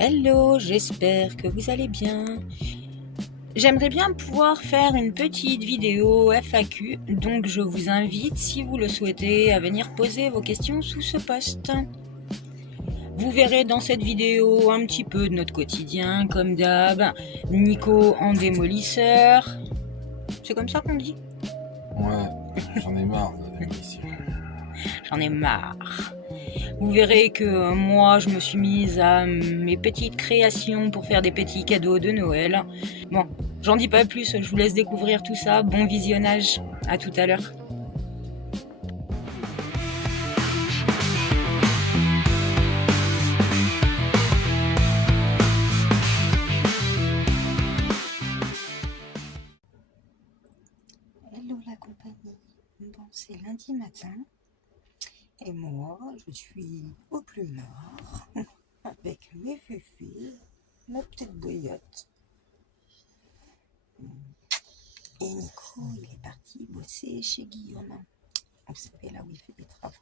Hello, j'espère que vous allez bien. J'aimerais bien pouvoir faire une petite vidéo FAQ, donc je vous invite, si vous le souhaitez, à venir poser vos questions sous ce post. Vous verrez dans cette vidéo un petit peu de notre quotidien, comme d'hab. Nico en démolisseur. C'est comme ça qu'on dit? Ouais, j'en ai marre de la démolition. J'en ai marre. Vous verrez que moi, je me suis mise à mes petites créations pour faire des petits cadeaux de Noël. Bon, j'en dis pas plus, je vous laisse découvrir tout ça. Bon visionnage, à tout à l'heure. Hello la compagnie, bon c'est lundi matin et moi je suis au plumard avec mes féfés, ma petite bouillotte et Nico il est parti bosser chez Guillaume, vous savez là où il fait des travaux.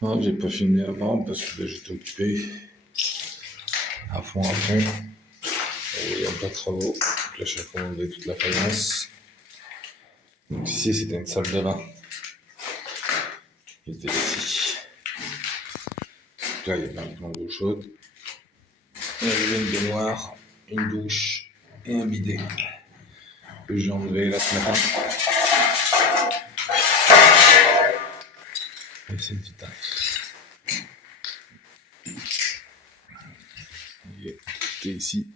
Non, j'ai pas filmé avant parce que j'étais occupé à fond. Il n'y a pas de travaux. Donc là, j'ai commandé toute la faïence. Donc ici, c'était une salle de bain qui était ici. Donc là, il y a plein d'eau chaude. Il y avait une baignoire, une douche et un bidet que j'ai enlevé là ce matin. Et c'est du taf. Il est ici.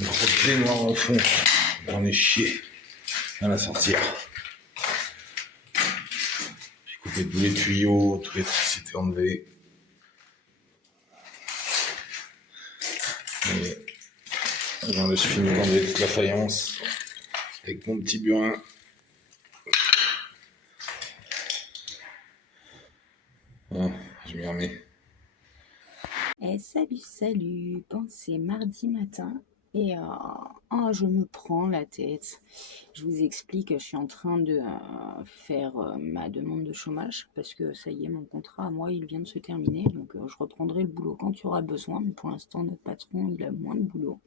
Une grosse baignoire en fond. J'en ai chié à la sortir. J'ai coupé tous les tuyaux, toute l'électricité enlevée. Et j'en ai fini d'enlever toute la faïence avec mon petit burin. Ah, je m'y remets. Salut, bon c'est mardi matin et je me prends la tête. Je vous explique, je suis en train de faire ma demande de chômage parce que ça y est, mon contrat à moi il vient de se terminer, donc je reprendrai le boulot quand il y aura besoin, mais pour l'instant notre patron il a moins de boulot.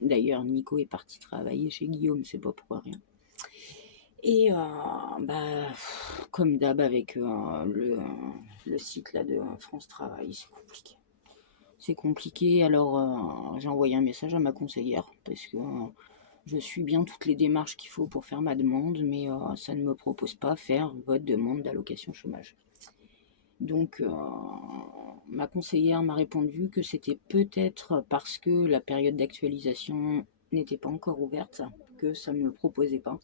D'ailleurs Nico est parti travailler chez Guillaume, c'est pas pour rien. Et comme d'hab avec le site là de France Travail, c'est compliqué. C'est compliqué, alors j'ai envoyé un message à ma conseillère parce que je suis bien toutes les démarches qu'il faut pour faire ma demande, mais ça ne me propose pas faire votre demande d'allocation chômage. Donc ma conseillère m'a répondu que c'était peut-être parce que la période d'actualisation n'était pas encore ouverte que ça ne me proposait pas.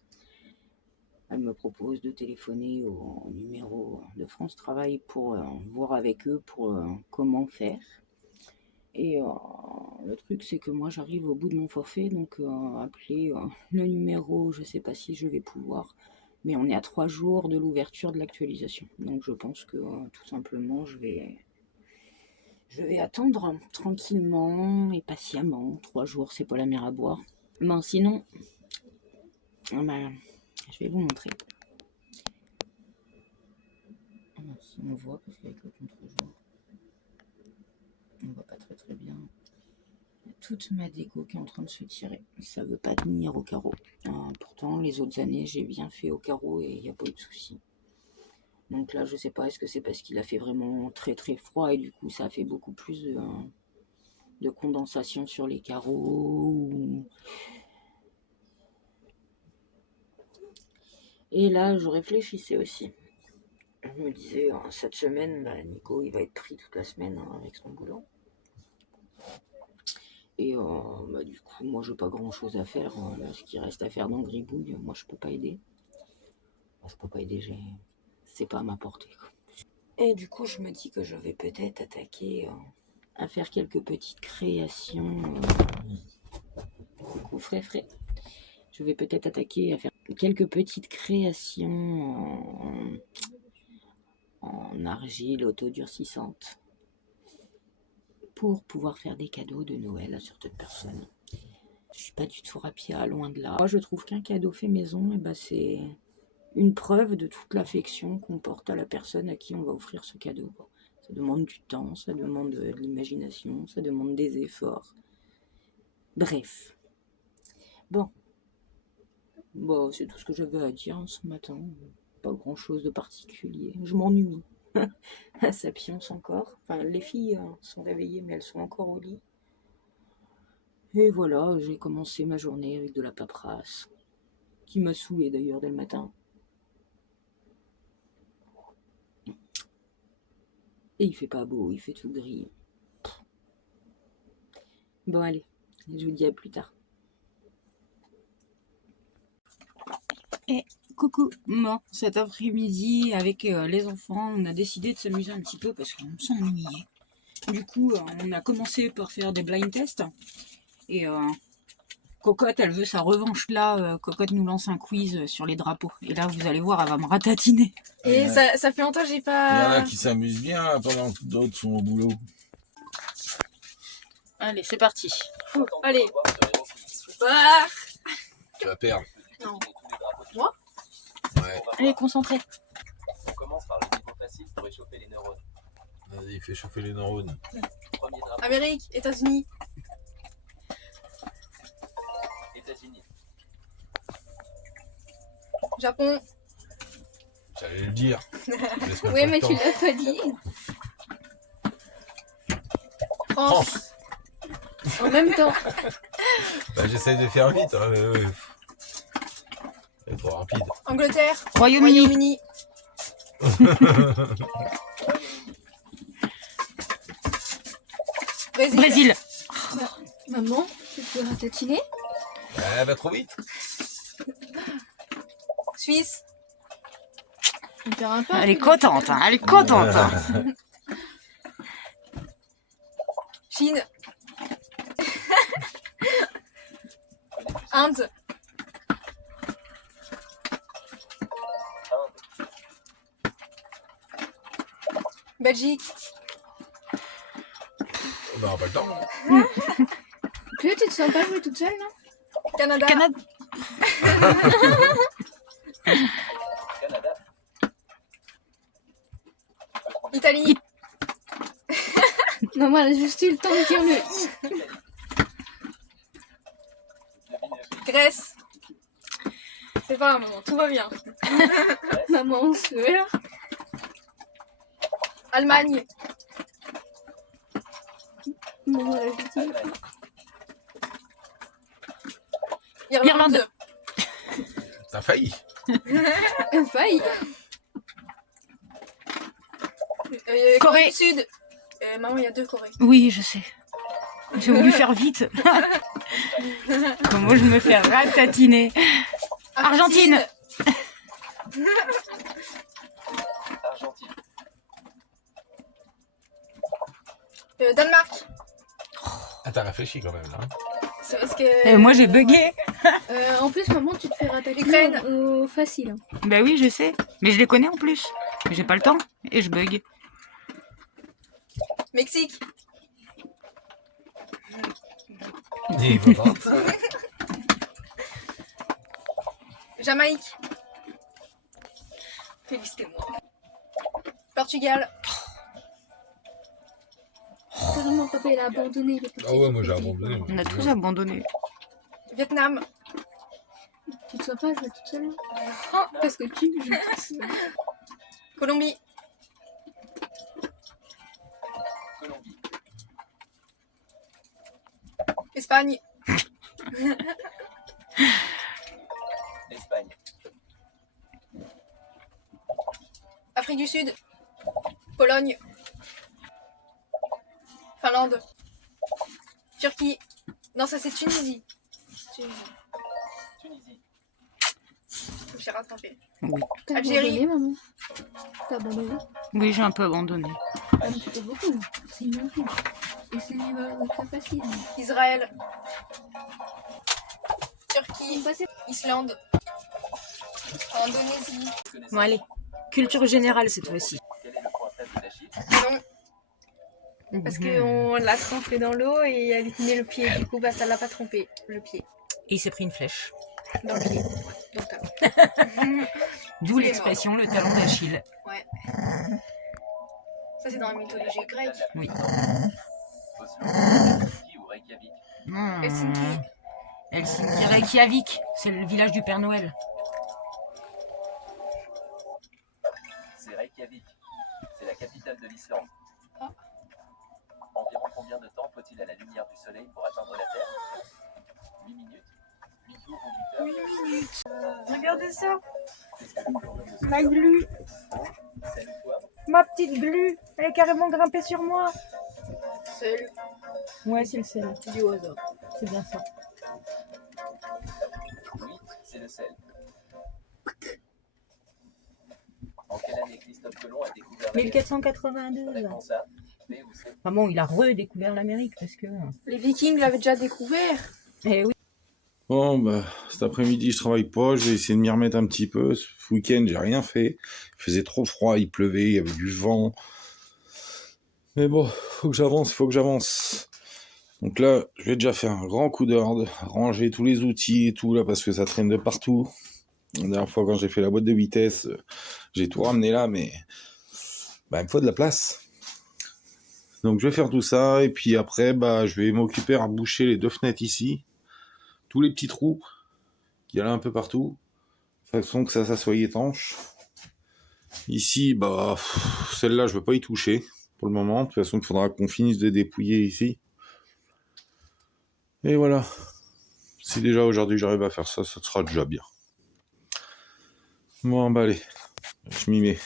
Elle me propose de téléphoner au numéro de France Travail pour voir avec eux pour comment faire. Et le truc, c'est que moi, j'arrive au bout de mon forfait, donc appeler le numéro, je sais pas si je vais pouvoir, mais on est à 3 jours de l'ouverture de l'actualisation. Donc je pense que tout simplement, je vais attendre tranquillement et patiemment. 3 jours, c'est pas la mer à boire. Bon, sinon, je vais vous montrer. Si on voit, parce qu'avec le contre-jour, on voit pas très bien. Toute ma déco qui est en train de se tirer. Ça veut pas tenir au carreau. Pourtant, les autres années, j'ai bien fait au carreau et il n'y a pas eu de souci. Donc là, je sais pas, est-ce que c'est parce qu'il a fait vraiment très froid et du coup, ça a fait beaucoup plus de condensation sur les carreaux Et là, je réfléchissais aussi. Je me disais, cette semaine, Nico, il va être pris toute la semaine avec son boulot. Et du coup, moi, j'ai pas grand-chose à faire. Là, ce qui reste à faire dans Gribouille, moi, je peux pas aider. Je peux pas aider, c'est pas à ma portée, quoi. Et du coup, je me dis que je vais peut-être attaquer à faire quelques petites créations. Coucou frais. Je vais peut-être attaquer à faire quelques petites créations en argile autodurcissante. pour pouvoir faire des cadeaux de Noël à certaines personnes. Je suis pas du tout rapia, loin de là. Moi, je trouve qu'un cadeau fait maison, c'est une preuve de toute l'affection qu'on porte à la personne à qui on va offrir ce cadeau, quoi. Ça demande du temps, ça demande de l'imagination, ça demande des efforts. Bref. Bon, c'est tout ce que j'avais à dire ce matin. Pas grand chose de particulier. Je m'ennuie. Ça pionce encore. Enfin, les filles sont réveillées, mais elles sont encore au lit. Et voilà, j'ai commencé ma journée avec de la paperasse, qui m'a saoulée d'ailleurs dès le matin. Et il fait pas beau, il fait tout gris. Bon allez, je vous dis à plus tard. Et coucou, bon, cet après-midi avec les enfants, on a décidé de s'amuser un petit peu parce qu'on s'ennuyait. Du coup, on a commencé par faire des blind tests. Et Cocotte, elle veut sa revanche là. Cocotte nous lance un quiz sur les drapeaux. Et là, vous allez voir, elle va me ratatiner. Et ça fait longtemps que j'ai Il y en pas... a qui s'amusent bien pendant que d'autres sont au boulot. Allez, c'est parti. Allez. Ah. Tu vas perdre. Non. Moi? Ouais. Allez, concentré. On commence par le niveau facile pour réchauffer les neurones. Vas-y, fais chauffer les neurones. Premier drapeau, Amérique, États-Unis. États-Unis. Japon. J'allais le dire. Oui, mais tu l'as pas dit. France. En même temps. Bah, j'essaie de faire vite. C'est trop rapide. Angleterre. Royaume-Uni. Brésil. Maman, tu peux ratatiner? Elle va trop vite. Suisse. On perd un peu. Elle est contente, hein, elle est contente. Chine. Inde. Belgique. On n'aura pas le temps. Tu te sens pas jouer toute seule, non? Canada. Canada. Canada. Italie. Maman, elle a juste eu le temps de dire le I. Grèce. C'est pas un moment, tout va bien. Maman, on se fait là. Allemagne. Maman, elle a juste dit. Allemagne. Irlande. T'as failli. Faille. Corée du Sud. Maman, il y a 2 Corées. Oui, je sais. J'ai voulu faire vite. Comment je me fais ratatiner. Argentine. Argentine. Danemark. Ah, t'as réfléchi quand même là. C'est parce que. Et moi j'ai bugué. En plus, maman, tu te fais rattaquer Ukraine. au facile. Bah oui, je sais. Mais je les connais en plus. Mais j'ai pas le temps et je bug. Mexique. Il est contente. Jamaïque. Félicitez-moi. Portugal. Carrément, papa, il a abandonné les petits. Ah ouais, moi j'ai abandonné. moi. On a tous abandonné. Vietnam. Tu te sens pas jouer toute seule là? Parce que tu joues toute seule. Colombie. Colombie. Espagne. Espagne. Afrique du Sud. Pologne. Finlande. Turquie. Non, ça c'est Tunisie. Tunisie. J'ai rattrapé. Oui. T'as Algérie. abandonné, maman? T'as abandonné? Oui, j'ai un peu abandonné. Un petit peu beaucoup. C'est une bonne chose. Et c'est très facile. Israël. Turquie. Passer. Islande. Indonésie. Bon allez, culture générale cette fois-ci. Quel est le point faible d'Achille? Ballon. Parce qu'on l'a trempé dans l'eau et elle tenait le pied. Du coup, bah, ça l'a pas trompé, le pied. Et il s'est pris une flèche. Dans le pied. Dans le talon. D'où Il est l'expression le talon d'Achille. Ouais. Ça, c'est dans la mythologie grecque. Oui. Oslo, Helsinki ou Reykjavik. Helsinki. Helsinki, Reykjavik, c'est le village du Père Noël. C'est Reykjavik. C'est la capitale de l'Islande. Ah. Environ combien de temps faut-il à la lumière du soleil pour atteindre la Terre? 8 minutes? 8 jours ou 8 heures? 8 minutes. Regardez ça. C'est ce que le journal de Ma glu. sel ou poivre? Ma petite glu. Elle est carrément grimpée sur moi. Seul. Ouais, c'est le sel. C'est du hasard. C'est bien ça. Oui, c'est le sel. En quelle année Christophe Colomb a découvert l'Amérique? 1492. Réponse A, B ou C? Enfin bon, il a redécouvert l'Amérique parce que... Les Vikings l'avaient déjà découvert. Eh oui. Bon, bah, cet après-midi, je travaille pas. Je vais essayer de m'y remettre un petit peu. Ce week-end, j'ai rien fait. Il faisait trop froid, il pleuvait, il y avait du vent. Mais bon, faut que j'avance. Donc là, je vais déjà faire un grand coup d'ordre, ranger tous les outils et tout, là, parce que ça traîne de partout. La dernière fois, quand j'ai fait la boîte de vitesse, j'ai tout ramené là, mais bah, il me faut de la place. Donc je vais faire tout ça, et puis après, bah, je vais m'occuper à boucher les 2 fenêtres ici. Tous les petits trous qu'il y a là un peu partout, de façon que ça soit étanche. Ici, bah, celle-là, je veux pas y toucher pour le moment. De toute façon, il faudra qu'on finisse de dépouiller ici. Et voilà. Si déjà aujourd'hui j'arrive à faire ça, ça sera déjà bien. Bon, bah allez, je m'y mets.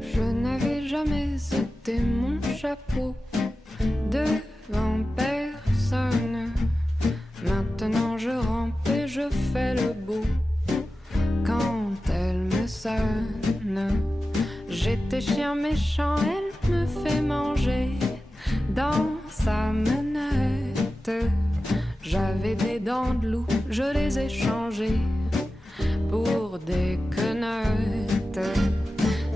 Je n'avais jamais ôté mon chapeau devant personne. Maintenant je rampe et je fais le beau quand elle me sonne. J'étais chien méchant, elle me fait manger dans sa menette. J'avais des dents de loup, je les ai changées pour des quenottes.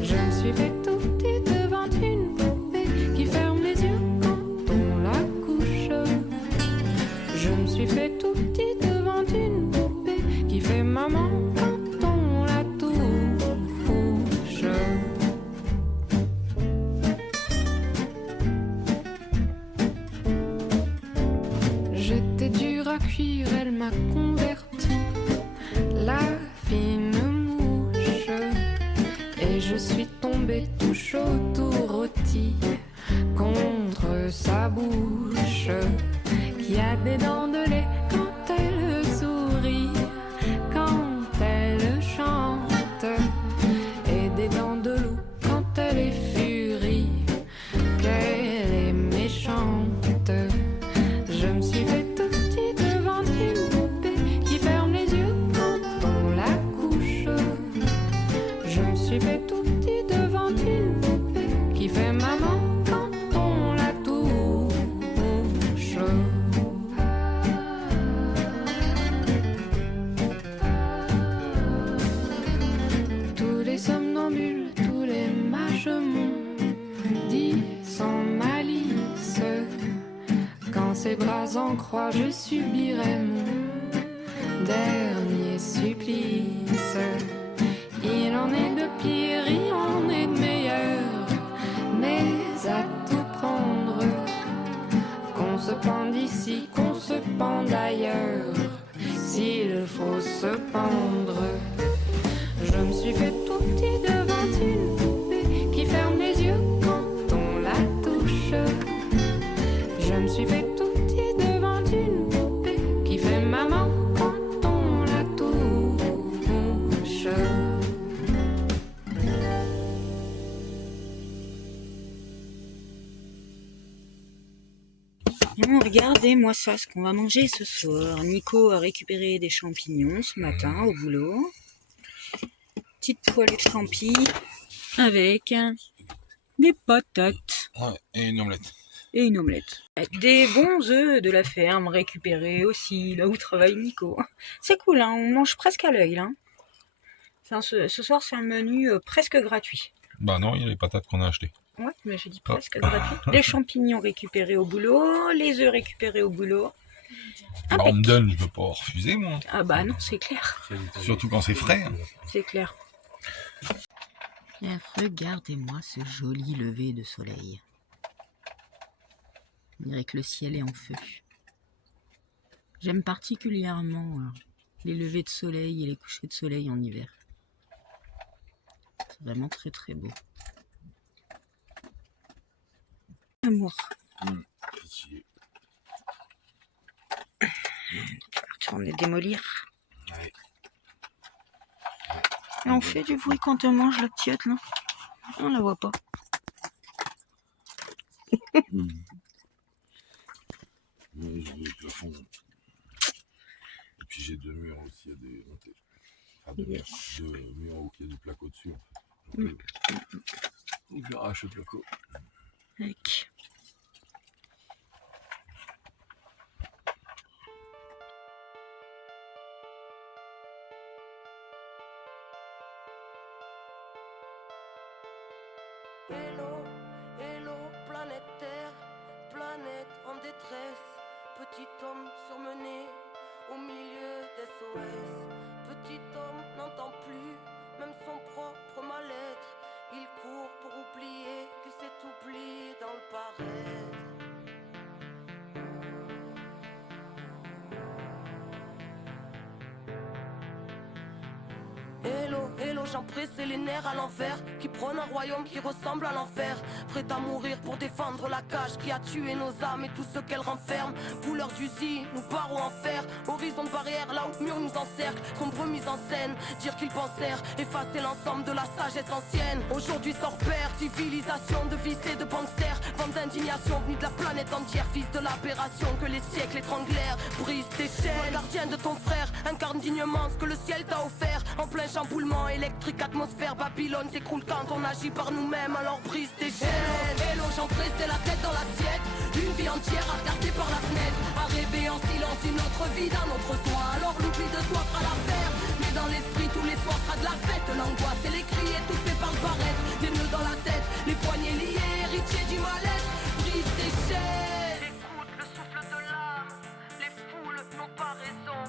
Je me suis fait tout petit devant une poupée qui ferme les yeux quand on la couche. Je me suis fait tout petit devant une poupée qui fait maman quand on la touche. J'étais dure à cuire, elle m'a converti, la fine mouche. Et je suis tombée tout chaud, tout rôti contre sa bouche, qui a des dents de lait quand elle sourit, quand elle chante, et des dents de loup quand elle est furie, qu'elle est méchante. Je me suis fait tout petit devant une poupée qui ferme les yeux quand on la couche. Je me suis fait tout petit devant une poupée qui fait maman quand on la touche. Tous les somnambules, tous les mages m'ont dit sans malice, quand ses bras en croix je subirai mon dernier supplice. Il en est de pire, il en est de meilleur, mais à tout prendre, qu'on se pende ici, qu'on se pende ailleurs, s'il faut se pendre. Je me suis fait tout petit devant une poupée qui ferme les yeux quand on la touche. Je me suis fait tout petit devant une poupée qui fait maman quand on la touche. Bon, regardez-moi ça, ce qu'on va manger ce soir. Nico a récupéré des champignons ce matin au boulot. Petite poêlée de champi avec des patates. Ouais, et une omelette. Et une omelette. Des bons œufs de la ferme récupérés aussi, là où travaille Nico. C'est cool, hein, on mange presque à l'œil. Hein. Enfin, ce soir, c'est un menu presque gratuit. Bah non, il y a les patates qu'on a achetées. Ouais, mais j'ai dit presque gratuit. Les champignons récupérés au boulot, les œufs récupérés au boulot. Bah, on me donne, je peux pas refuser, moi. Ah bah non, c'est clair. Surtout quand c'est frais. Hein. C'est clair. Et regardez-moi ce joli lever de soleil. On dirait que le ciel est en feu. J'aime particulièrement les levées de soleil et les couchers de soleil en hiver. C'est vraiment très très beau. Amour. Retourner démolir. Ouais. Et on fait du bruit quand on mange la petite là. On la voit pas. Oui, j'ai des plafonds. Et puis j'ai 2 murs aussi à démonter. Enfin, 2 murs. 2 murs où il y a du placo dessus en fait. Donc j'arrache le placo. Avec. Hello, hello, planète Terre, planète en détresse. Petit homme surmené au milieu des SOS. Petit homme n'entend plus même son propre mal-être. Il court pour oublier qu'il s'est oublié dans le paraître. Hello, hello, j'en pressé les nerfs à l'envers, qui prône un royaume qui ressemble à l'enfer. Prêt à mourir pour défendre la cage qui a tué nos âmes et tout ce qu'elle renferme. Couleur d'usine, nous barreaux en fer, horizon de barrière là où mur nous encercle. Sombre mise en scène, dire qu'ils pensèrent effacer l'ensemble de la sagesse ancienne. Aujourd'hui sort père, civilisation de vices et de banksters. Vent d'indignation venue de la planète entière, fils de l'aberration que les siècles étranglèrent. Brise tes chaînes, gardien de ton frère, incarne dignement ce que le ciel t'a offert. En plein chamboulement électrique, atmosphère, Babylone s'écroule quand on agit par nous-mêmes, alors brise tes chaînes. Hello, j'en pressais la tête dans l'assiette, une vie entière à regarder par la fenêtre, à rêver en silence une autre vie d'un autre soi, alors l'oubli de soi fera l'affaire. Mais dans l'esprit tous les soirs sera de la fête, l'angoisse et les cris et tout fait par le paraître. Des nœuds dans la tête, les poignets liés, héritiers du mal-être, brise tes chaînes. Écoute le souffle de l'âme, les foules n'ont pas raison.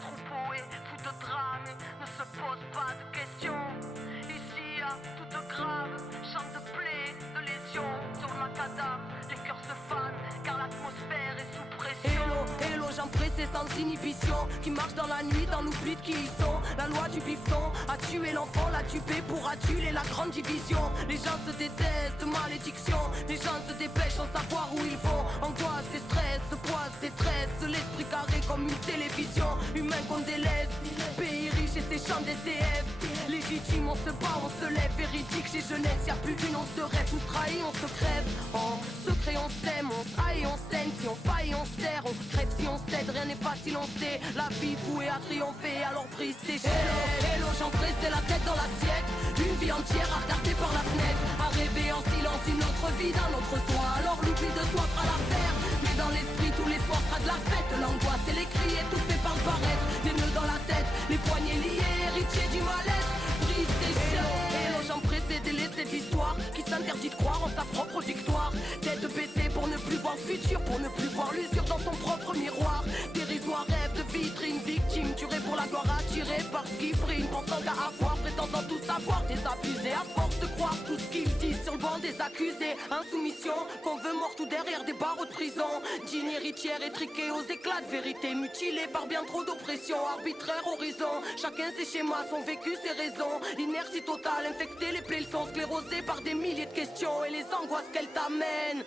Troupeau et fou de drame ne se pose pas de questions. Ici à toute grave, chant de plaie, de lésions. Sur le macadam, les cœurs se fanent car l'atmosphère est sous pression. Hello, hello, j'en pressé sans inhibition, qui marche dans la nuit dans l'oubli de qui ils sont. La loi du bifton a tué l'enfant, l'a tué pour adjuler la grande division. Les gens se détestent, malédiction. Les gens se dépêchent sans savoir où ils vont. Angoisse et stress, poisse, détresse. L'esprit carré comme une télévision. Humain qu'on délaisse, pays riche et ses champs d'SDF. Légitime, on se bat, on se lève. Véridique chez jeunesse, y'a plus d'une once de rêve. On se trahit, on se crève. En secret, on s'aime, on s'aille, on saigne. Si on faille, on serre, on crève si on cède. Rien n'est facile, on sait. La vie vouée à triompher, alors brise tes chaînes. Hello, hello, j'en pressais la tête dans l'assiette. Une vie entière à regarder par la fenêtre, à rêver en silence une autre vie d'un autre soi. Alors l'oubli de soi fera l'affaire. Mais dans l'esprit tous les soirs sera de la fête. L'angoisse et les cris et tout fait par le paraître. Des nœuds dans la tête, les poignets liés, héritiers du mal-être, brise tes chaînes. Hello, j'en pressais des laissés de l'histoire qui s'interdit de croire en sa propre victoire. Tête baissée pour ne plus voir le futur, pour ne plus voir l'usure dans son propre miroir. Dérisoire rêve de vitrine, victime tuée pour la gloire, attirée par ce qui brille, pensant qu'à avoir, prétendant tout savoir, désabusé à force de croire tout ce qu'ils disent sur le banc des accusés. Insoumission, qu'on veut mort tout derrière des barreaux de prison. Digne héritière étriquée aux éclats de vérité, mutilée par bien trop d'oppression, arbitraire horizon. Chacun ses schémas, son vécu, ses raisons. Inertie totale, infecter les plaies, ils sont sclérosés par des milliers de questions et les angoisses qu'elles t'amènent.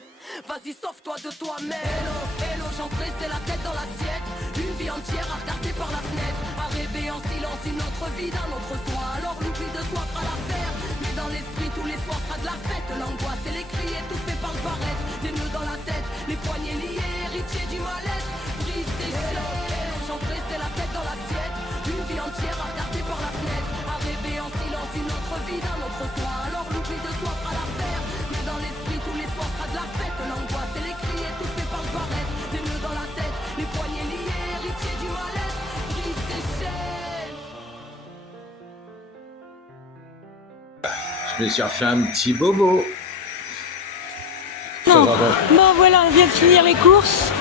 Vas-y, sauve-toi de toi-même. Hello, hello, j'en pressais la tête dans l'assiette. Une vie entière à regarder par la fenêtre, à rêver en silence une autre vie d'un autre soi. Alors l'oubli de soi fera l'affaire. Mais dans l'esprit tous les soirs sera de la fête. L'angoisse et les cris et tout fait par le paraître. Des nœuds dans la tête, les poignets liés, héritiers mal-être, brise tes chaînes. J'engraissais la tête dans l'assiette, une vie entière à regarder par la fenêtre, à rêver en silence une autre vie d'un autre soir. Alors l'oubli de soi fera l'affaire, mais dans l'esprit tous les soirs sera de la fête. L'angoisse et les cris étouffés par le barrette, des nœuds dans la tête, les poignets liés, héritier du mal-être, brise tes chaînes. Je me suis refait un petit bobo. Non. Bon voilà, on vient de finir les courses.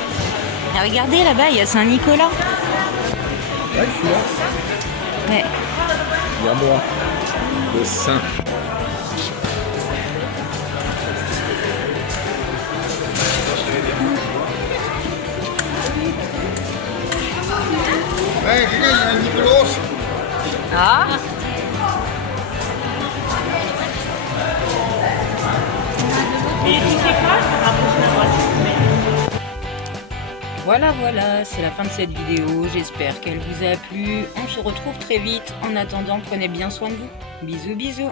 Et regardez là-bas, il y a Saint-Nicolas. Ouais, je suis là. Ouais. Il y a moi. Le Saint. Ouais, il y a un Nicolas. Ah. Voilà, c'est la fin de cette vidéo. J'espère qu'elle vous a plu. On se retrouve très vite. En attendant, prenez bien soin de vous. Bisous.